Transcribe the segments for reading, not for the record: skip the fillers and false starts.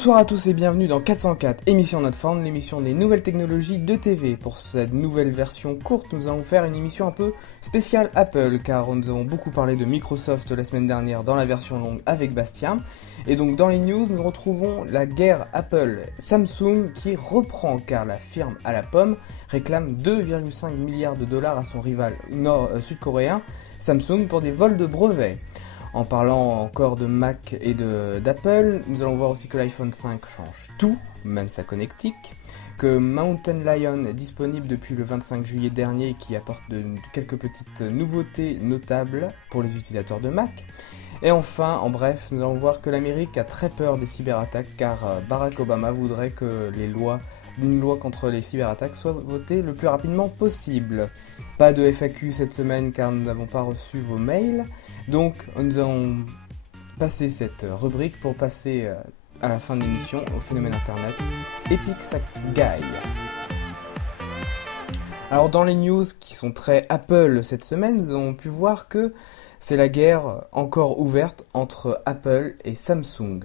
Bonsoir à tous et bienvenue dans 404, émission Notfound, l'émission des nouvelles technologies de TV. Pour cette nouvelle version courte, nous allons faire une émission un peu spéciale Apple, car nous avons beaucoup parlé de Microsoft la semaine dernière dans la version longue avec Bastien. Et donc dans les news, nous retrouvons la guerre Apple-Samsung qui reprend, car la firme à la pomme réclame 2,5 milliards de dollars à son rival sud-coréen, Samsung, pour des vols de brevets. En parlant encore de Mac et d'Apple, nous allons voir aussi que l'iPhone 5 change tout, même sa connectique, que Mountain Lion est disponible depuis le 25 juillet dernier et qui apporte quelques petites nouveautés notables pour les utilisateurs de Mac. Et enfin, en bref, nous allons voir que l'Amérique a très peur des cyberattaques car Barack Obama voudrait que une loi contre les cyberattaques soit votée le plus rapidement possible. Pas de FAQ cette semaine car nous n'avons pas reçu vos mails. Donc nous allons passer cette rubrique pour passer à la fin de l'émission au phénomène internet Epic Sax Guy. Alors dans les news qui sont très Apple cette semaine, nous avons pu voir que c'est la guerre encore ouverte entre Apple et Samsung.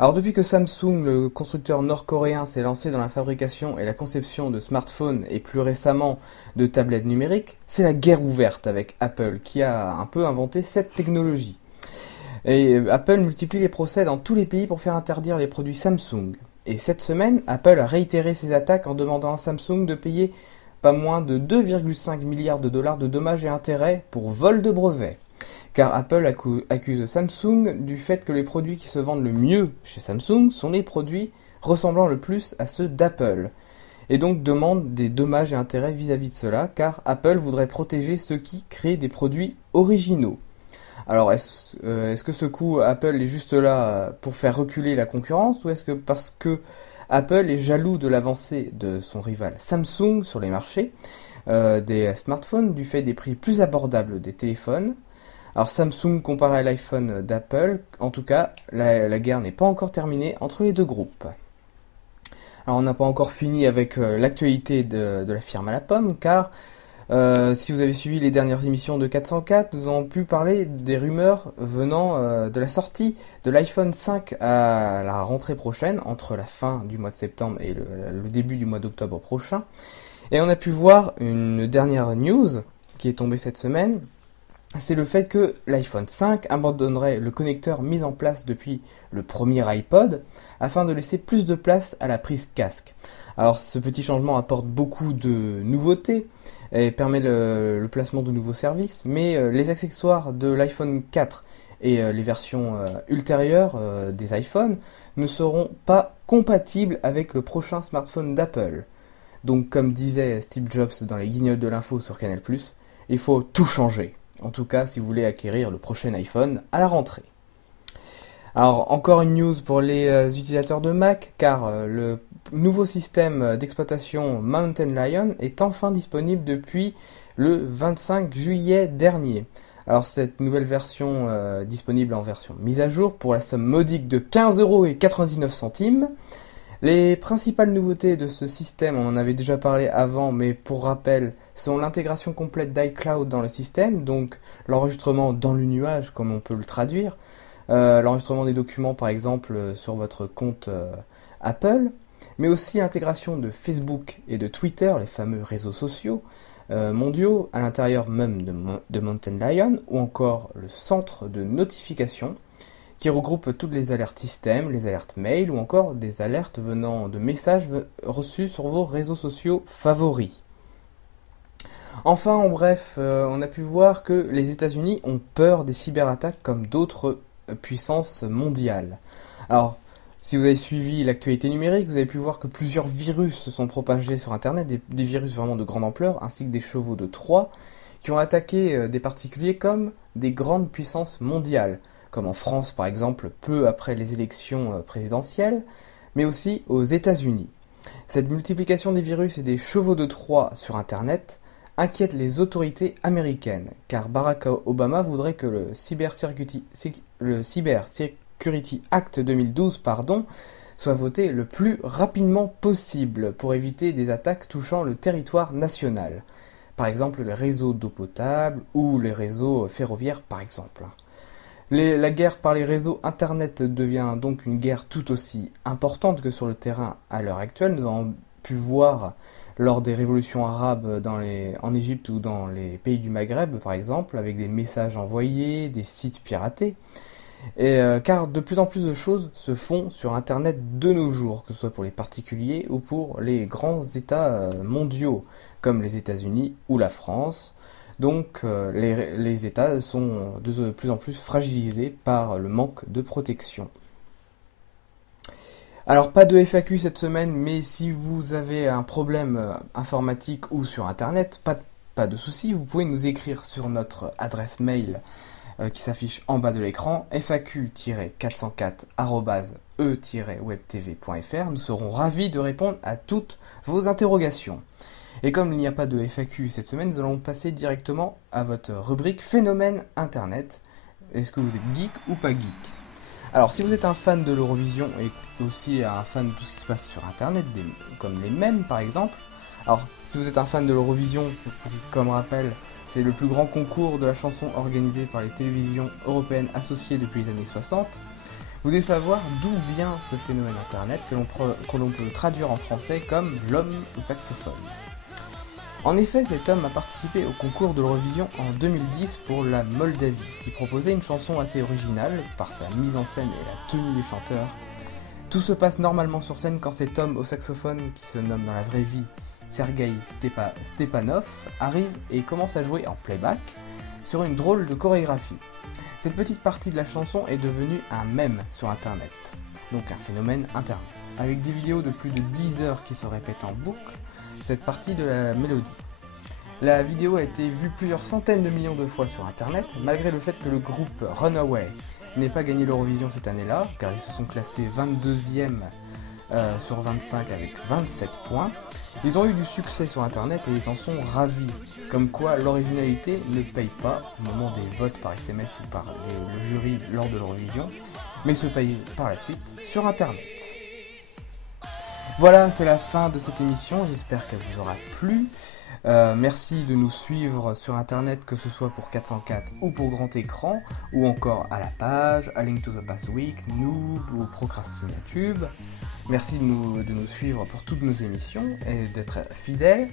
Alors depuis que Samsung, le constructeur nord-coréen, s'est lancé dans la fabrication et la conception de smartphones et plus récemment de tablettes numériques, c'est la guerre ouverte avec Apple qui a un peu inventé cette technologie. Et Apple multiplie les procès dans tous les pays pour faire interdire les produits Samsung. Et cette semaine, Apple a réitéré ses attaques en demandant à Samsung de payer pas moins de 2,5 milliards de dollars de dommages et intérêts pour vol de brevets. Car Apple accuse Samsung du fait que les produits qui se vendent le mieux chez Samsung sont les produits ressemblant le plus à ceux d'Apple. Et donc demande des dommages et intérêts vis-à-vis de cela, car Apple voudrait protéger ceux qui créent des produits originaux. Alors est-ce que ce coup Apple est juste là pour faire reculer la concurrence, ou est-ce que parce que Apple est jaloux de l'avancée de son rival Samsung sur les marchés des smartphones du fait des prix plus abordables des téléphones? Alors Samsung comparé à l'iPhone d'Apple, en tout cas, la guerre n'est pas encore terminée entre les deux groupes. Alors on n'a pas encore fini avec l'actualité de la firme à la pomme, car si vous avez suivi les dernières émissions de 404, nous avons pu parler des rumeurs venant de la sortie de l'iPhone 5 à la rentrée prochaine, entre la fin du mois de septembre et le début du mois d'octobre prochain. Et on a pu voir une dernière news qui est tombée cette semaine. C'est le fait que l'iPhone 5 abandonnerait le connecteur mis en place depuis le premier iPod afin de laisser plus de place à la prise casque. Alors ce petit changement apporte beaucoup de nouveautés et permet le placement de nouveaux services, mais les accessoires de l'iPhone 4 et les versions ultérieures des iPhones ne seront pas compatibles avec le prochain smartphone d'Apple. Donc comme disait Steve Jobs dans les Guignols de l'info sur Canal+, il faut tout changer. En tout cas, si vous voulez acquérir le prochain iPhone à la rentrée. Alors, encore une news pour les utilisateurs de Mac, car le nouveau système d'exploitation Mountain Lion est enfin disponible depuis le 25 juillet dernier. Alors, cette nouvelle version disponible en version mise à jour pour la somme modique de 15,99 €. Les principales nouveautés de ce système, on en avait déjà parlé avant, mais pour rappel, sont l'intégration complète d'iCloud dans le système, donc l'enregistrement dans le nuage, comme on peut le traduire, l'enregistrement des documents par exemple sur votre compte Apple, mais aussi l'intégration de Facebook et de Twitter, les fameux réseaux sociaux mondiaux, à l'intérieur même de Mountain Lion, ou encore le centre de notification, qui regroupe toutes les alertes système, les alertes mail ou encore des alertes venant de messages reçus sur vos réseaux sociaux favoris. Enfin, en bref, on a pu voir que les États-Unis ont peur des cyberattaques comme d'autres puissances mondiales. Alors, si vous avez suivi l'actualité numérique, vous avez pu voir que plusieurs virus se sont propagés sur Internet, des virus vraiment de grande ampleur, ainsi que des chevaux de Troie, qui ont attaqué des particuliers comme des grandes puissances mondiales, comme en France par exemple, peu après les élections présidentielles, mais aussi aux États-Unis. Cette multiplication des virus et des chevaux de Troie sur Internet inquiète les autorités américaines, car Barack Obama voudrait que le Cybersecurity Act 2012 soit voté le plus rapidement possible pour éviter des attaques touchant le territoire national. Par exemple les réseaux d'eau potable ou les réseaux ferroviaires par exemple. La guerre par les réseaux internet devient donc une guerre tout aussi importante que sur le terrain à l'heure actuelle. Nous avons pu voir lors des révolutions arabes en Égypte ou dans les pays du Maghreb par exemple, avec des messages envoyés, des sites piratés. Car de plus en plus de choses se font sur internet de nos jours, que ce soit pour les particuliers ou pour les grands États mondiaux, comme les États-Unis ou la France. Donc les États sont de plus en plus fragilisés par le manque de protection. Alors pas de FAQ cette semaine, mais si vous avez un problème informatique ou sur Internet, pas de souci, vous pouvez nous écrire sur notre adresse mail qui s'affiche en bas de l'écran, faq-404@e-webtv.fr. Nous serons ravis de répondre à toutes vos interrogations. Et comme il n'y a pas de FAQ cette semaine, nous allons passer directement à votre rubrique Phénomène Internet. Est-ce que vous êtes geek ou pas geek? Alors si vous êtes un fan de l'Eurovision et aussi un fan de tout ce qui se passe sur Internet, comme les mèmes par exemple, alors si vous êtes un fan de l'Eurovision, comme rappel, c'est le plus grand concours de la chanson organisé par les télévisions européennes associées depuis les années 60. Vous devez savoir d'où vient ce phénomène Internet que l'on peut traduire en français comme l'homme au saxophone. En effet, cet homme a participé au concours de l'Eurovision en 2010 pour la Moldavie, qui proposait une chanson assez originale par sa mise en scène et la tenue des chanteurs. Tout se passe normalement sur scène quand cet homme au saxophone, qui se nomme dans la vraie vie Sergei Stepanov, arrive et commence à jouer en playback sur une drôle de chorégraphie. Cette petite partie de la chanson est devenue un mème sur internet, donc un phénomène internet, avec des vidéos de plus de 10 heures qui se répètent en boucle cette partie de la mélodie. La vidéo a été vue plusieurs centaines de millions de fois sur internet, malgré le fait que le groupe Runaway n'ait pas gagné l'Eurovision cette année-là, car ils se sont classés 22e sur 25 avec 27 points. Ils ont eu du succès sur internet et ils en sont ravis, comme quoi l'originalité ne paye pas au moment des votes par SMS ou par le jury lors de l'Eurovision, mais se paye par la suite sur internet. Voilà, c'est la fin de cette émission, j'espère qu'elle vous aura plu. Merci de nous suivre sur internet, que ce soit pour 404 ou pour Grand Écran, ou encore à la page, A Link to the Past Week, Noob ou Procrastinatube. Merci de nous suivre pour toutes nos émissions et d'être fidèles.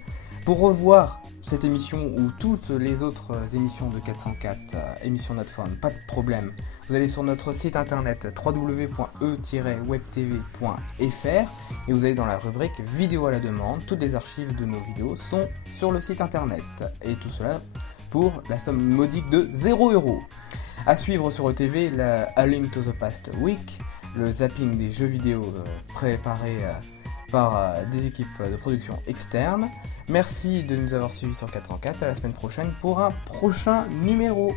Pour revoir cette émission ou toutes les autres émissions de 404, émissions Not Fun, pas de problème. Vous allez sur notre site internet www.e-webtv.fr et vous allez dans la rubrique vidéo à la demande. Toutes les archives de nos vidéos sont sur le site internet. Et tout cela pour la somme modique de 0€. À suivre sur ETV, la A Link to the Past Week, le zapping des jeux vidéo préparés par des équipes de production externes. Merci de nous avoir suivis sur 404, à la semaine prochaine pour un prochain numéro.